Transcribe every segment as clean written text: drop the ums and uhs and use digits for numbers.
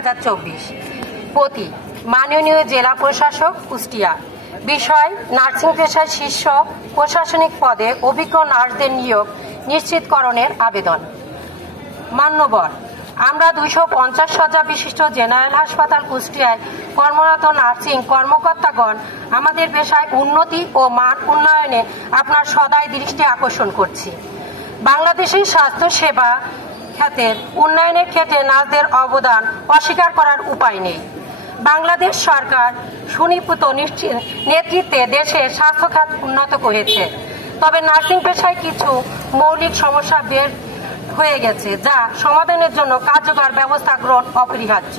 2024 প্রতি মাননীয় জেলা প্রশাসক কুষ্টিয়া। বিষয় নার্সিং পেশায় শীর্ষ প্রশাসনিক পদে অভিজ্ঞ নার্সদের নিয়োগ নিশ্চিতকরণের আবেদন। মান্যবর, আমরা 250 শয্যা বিশিষ্ট জেনারেল হাসপাতাল কুষ্টিয়ায় কর্মরত নার্সিং কর্মকর্তাগণ আমাদের পেশায় উন্নতি ও মান উন্নয়নে আপনার সদাই দৃষ্টি আকর্ষণ করছি। বাংলাদেশের স্বাস্থ্য সেবা খাতের উন্নয়নের ক্ষেত্রে নার্সদের অবদান অস্বীকার করার উপায় নেই। বাংলাদেশ সরকার সুনিপুত নেতৃত্বে দেশের স্বাস্থ্য খাত উন্নত করেছে, তবে নার্সিং পেশায় কিছু মৌলিক সমস্যা বের হয়ে গেছে, যা সমাধানের জন্য কার্যকর ব্যবস্থা গ্রহণ অপরিহার্য।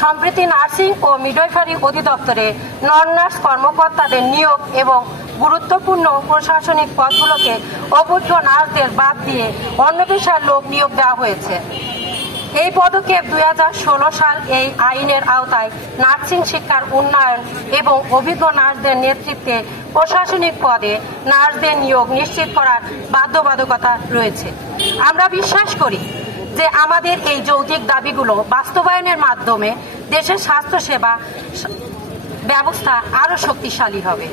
সম্প্রতি নার্সিং ও মিডওয়াইফারি অধিদপ্তরে নন নার্স কর্মকর্তাদের নিয়োগ এবং গুরুত্বপূর্ণ প্রশাসনিক পদগুলোকে অবৈধ নার্সদের বাদ দিয়ে অন্য পেশার লোক নিয়োগ দেওয়া হয়েছে। এই পদক্ষেপ 2016 সাল এই আইনের আওতায় নার্সিং শিক্ষার উন্নয়ন এবং অভিজ্ঞ নার্সদের নেতৃত্বে প্রশাসনিক পদে নার্সদের নিয়োগ নিশ্চিত করার বাধ্যবাধকতা রয়েছে। আমরা বিশ্বাস করি যে আমাদের এই যৌক্তিক দাবিগুলো বাস্তবায়নের মাধ্যমে দেশের স্বাস্থ্য সেবা ব্যবস্থা আরও শক্তিশালী হবে।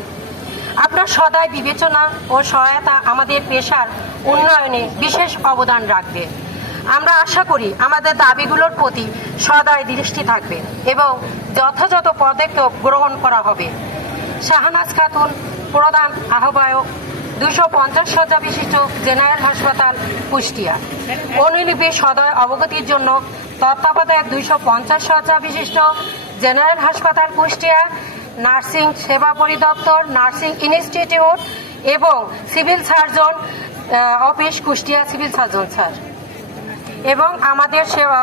আপনার সদাই বিবেচনা ও সহায়তা আমাদের পেশার উন্নয়নে বিশেষ অবদান রাখবে। আমরা আশা করি আমাদের দাবিগুলোর প্রতি সদাই দৃষ্টি থাকবে এবং যথাযথ পদক্ষেপ গ্রহণ করা হবে। শাহনাজ খাতুন, প্রধান আহ্বায়ক, 250 শয্যা বিশিষ্ট জেনারেল হাসপাতাল কুষ্টিয়া। অনুলিপি সদয় অবগতির জন্য তত্ত্বাবধায়ক 250 শয্যা বিশিষ্ট জেনারেল হাসপাতাল কুষ্টিয়া, নার্সিং সেবা পরিদপ্তর, নার্সিং ইনস্টিটিউট এবং civil surgeon office Kushtia civil surgeon sir এবং আমাদের সেবা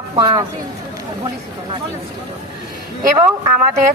এবং আমাদের